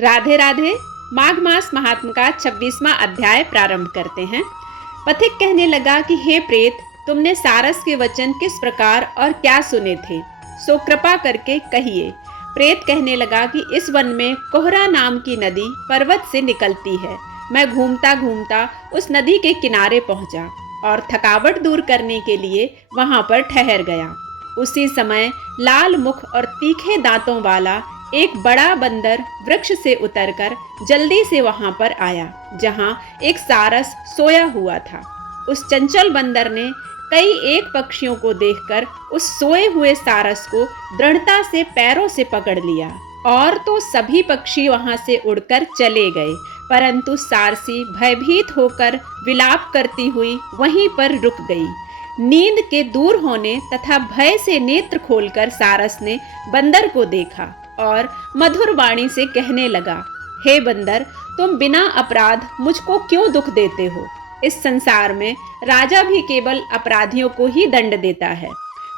राधे राधे। माघ मास महात्म का 26वां अध्याय प्रारंभ करते हैं। पथिक कहने लगा कि हे प्रेत, तुमने सारस के वचन किस प्रकार और क्या सुने थे, सो कृपा करके कहिए। प्रेत कहने लगा कि इस वन में कोहरा नाम की नदी पर्वत से निकलती है। मैं घूमता घूमता उस नदी के किनारे पहुंचा और थकावट दूर करने के लिए वहां पर ठहर गया। उसी समय लाल मुख और तीखे दांतों वाला एक बड़ा बंदर वृक्ष से उतरकर जल्दी से वहां पर आया जहां एक सारस सोया हुआ था। उस चंचल बंदर ने कई एक पक्षियों को देखकर उस सोए हुए सारस को दृढ़ता से पैरों से पकड़ लिया और तो सभी पक्षी वहां से उड़कर चले गए, परंतु सारसी भयभीत होकर विलाप करती हुई वहीं पर रुक गई। नींद के दूर होने तथा भय से नेत्र खोलकर सारस ने बंदर को देखा और मधुर वाणी से कहने लगा, हे बंदर, तुम बिना अपराध मुझको क्यों दुख देते हो? इस संसार में राजा भी केवल अपराधियों को ही दंड देता है।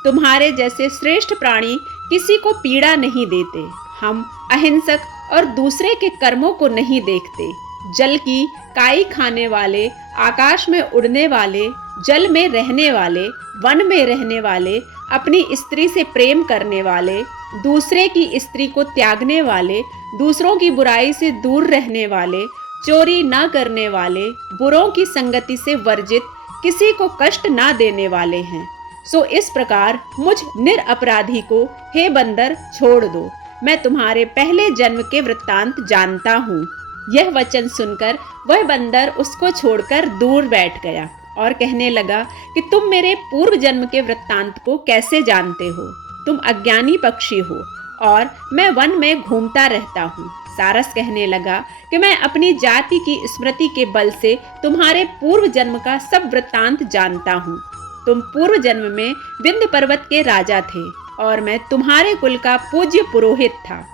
तुम्हारे जैसे श्रेष्ठ प्राणी किसी को पीड़ा नहीं देते। हम अहिंसक और दूसरे के कर्मों को नहीं देखते। जल की काई खाने वाले, आकाश में उड़ने वाले, जल में रहने वाले, वन में रहने वाले, अपनी स्त्री से प्रेम करने वाले, दूसरे की स्त्री को त्यागने वाले, दूसरों की बुराई से दूर रहने वाले, चोरी न करने वाले, बुरों की संगति से वर्जित, किसी को कष्ट न देने वाले हैं। सो इस प्रकार मुझ निरपराधी को हे बंदर छोड़ दो। मैं तुम्हारे पहले जन्म के वृत्तांत जानता हूँ। यह वचन सुनकर वह बंदर उसको छोड़कर दूर बैठ गया और कहने लगा कि तुम मेरे पूर्व जन्म के वृत्तांत को कैसे जानते हो? तुम अज्ञानी पक्षी हो और मैं वन में घूमता रहता हूँ। सारस कहने लगा कि मैं अपनी जाति की स्मृति के बल से तुम्हारे पूर्व जन्म का सब वृत्तांत जानता हूँ। तुम पूर्व जन्म में विंध्य पर्वत के राजा थे और मैं तुम्हारे कुल का पूज्य पुरोहित था।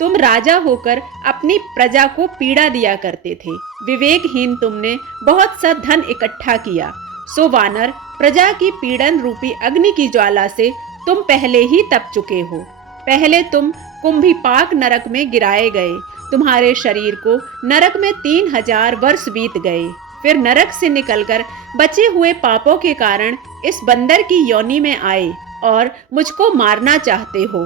तुम राजा होकर अपनी प्रजा को पीड़ा दिया करते थे। विवेकहीन तुमने बहुत सा धन इकट्ठा किया। सो वानर, प्रजा की पीड़न रूपी अग्नि की ज्वाला से तुम पहले ही तप चुके हो। पहले तुम कुंभीपाक नरक में गिराए गए। तुम्हारे शरीर को नरक में 3000 वर्ष बीत गए। फिर नरक से निकलकर बचे हुए पापों के कारण इस बंदर की योनि में आए और मुझको मारना चाहते हो।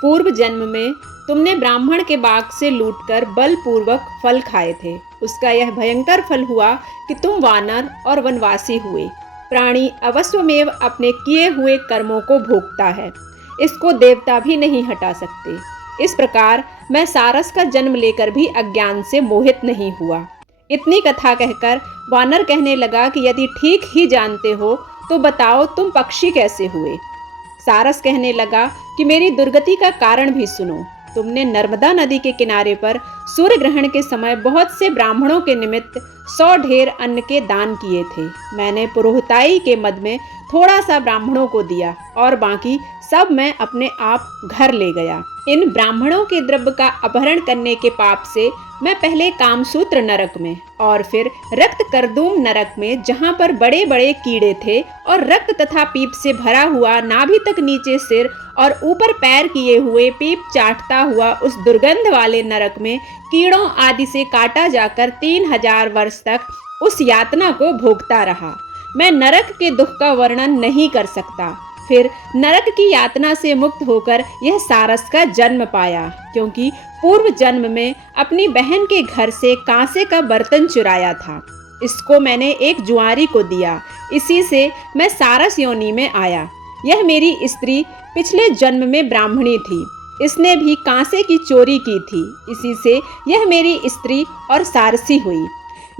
पूर्व जन्म में तुमने ब्राह्मण के बाग से लूटकर बलपूर्वक फल खाए थे। उसका यह भयंकर फल हुआ कि तुम वानर और वनवासी हुए। प्राणी अवश्वमेव अपने किए हुए कर्मों को भोगता है। इसको देवता भी नहीं हटा सकते। इस प्रकार मैं सारस का जन्म लेकर भी अज्ञान से मोहित नहीं हुआ। इतनी कथा कहकर वानर कहने लगा कि यदि ठीक ही जानते हो तो बताओ तुम पक्षी कैसे हुए? सारस कहने लगा कि मेरी दुर्गति का कारण भी सुनो। तुमने नर्मदा नदी के किनारे पर सूर्य ग्रहण के समय बहुत से ब्राह्मणों के निमित्त 100 ढेर अन्न के दान किए थे। मैंने पुरोहिताई के मद में थोड़ा सा ब्राह्मणों को दिया और बाकी सब मैं अपने आप घर ले गया। इन ब्राह्मणों के द्रव्य का अपहरण करने के पाप से मैं पहले कामसूत्र नरक में और फिर रक्त करदूम नरक में, जहाँ पर बड़े बड़े कीड़े थे और रक्त तथा पीप से भरा हुआ नाभि तक नीचे सिर और ऊपर पैर किए हुए पीप चाटता हुआ उस दुर्गंध वाले नरक में कीड़ों आदि से काटा जाकर 3000 वर्ष तक उस यातना को भोगता रहा। मैं नरक के दुख का वर्णन नहीं कर सकता। फिर नरक की यातना से मुक्त होकर यह सारस का जन्म पाया, क्योंकि पूर्व जन्म में अपनी बहन के घर से कांसे का बर्तन चुराया था। इसको मैंने एक जुआरी को दिया। इसी से मैं सारस योनि में आया। यह मेरी स्त्री पिछले जन्म में ब्राह्मणी थी। इसने भी कांसे की चोरी की थी। इसी से यह मेरी स्त्री और सारसी हुई।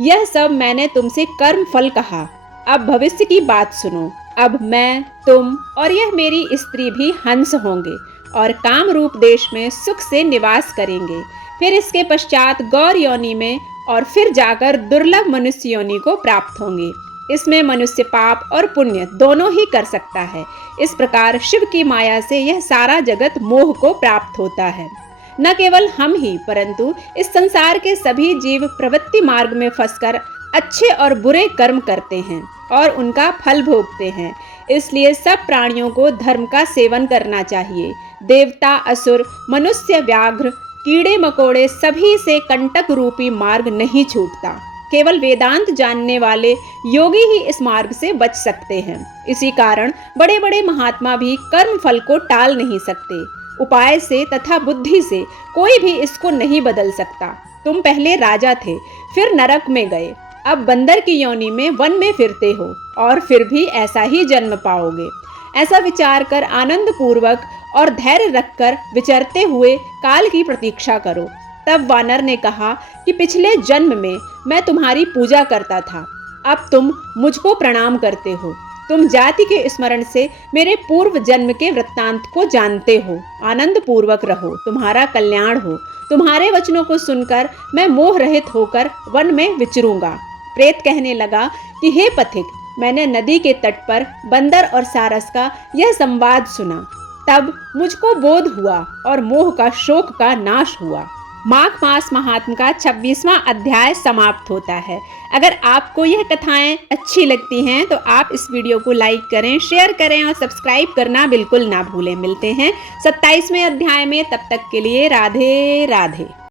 यह सब मैंने तुमसे कर्म फल कहा। अब भविष्य की बात सुनो। अब मैं, तुम और यह मेरी स्त्री भी हंस होंगे और काम रूप देश में सुख से निवास करेंगे। फिर इसके पश्चात गौर योनि में और फिर जाकर दुर्लभ मनुष्य योनि को प्राप्त होंगे। इसमें मनुष्य पाप और पुण्य दोनों ही कर सकता है। इस प्रकार शिव की माया से यह सारा जगत मोह को प्राप्त होता है। न केवल हम ही, परंतु इस संसार के सभी जीव प्रवृत्ति मार्ग में फंसकर अच्छे और बुरे कर्म करते हैं और उनका फल भोगते हैं। इसलिए सब प्राणियों को धर्म का सेवन करना चाहिए। देवता, असुर, मनुष्य, व्याघ्र, कीड़े मकोड़े सभी से कंटक रूपी मार्ग नहीं छूटता। केवल वेदांत जानने वाले योगी ही इस मार्ग से बच सकते हैं। इसी कारण बड़े बड़े महात्मा भी कर्म फल को टाल नहीं सकते। उपाय से तथा बुद्धि से कोई भी इसको नहीं बदल सकता। तुम पहले राजा थे, फिर नरक में गए, अब बंदर की योनि में वन में फिरते हो और फिर भी ऐसा ही जन्म पाओगे। ऐसा विचार कर आनंद पूर्वक और धैर्य रखकर विचरते हुए काल की प्रतीक्षा करो। तब वानर ने कहा कि पिछले जन्म में मैं तुम्हारी पूजा करता था, अब तुम मुझको प्रणाम करते हो। तुम जाति के स्मरण से मेरे पूर्व जन्म के वृत्तांत को जानते हो। आनंद पूर्वक रहो, तुम्हारा कल्याण हो। तुम्हारे वचनों को सुनकर मैं मोह रहित होकर वन में विचरूंगा। प्रेत कहने लगा कि हे पथिक, मैंने नदी के तट पर बंदर और सारस का यह संवाद सुना, तब मुझको बोध हुआ और मोह का शोक का नाश हुआ। माघ मास महात्म का 26वां अध्याय समाप्त होता है। अगर आपको यह कथाएं अच्छी लगती हैं तो आप इस वीडियो को लाइक करें, शेयर करें और सब्सक्राइब करना बिल्कुल ना भूलें। मिलते हैं 27वें अध्याय में, तब तक के लिए राधे राधे।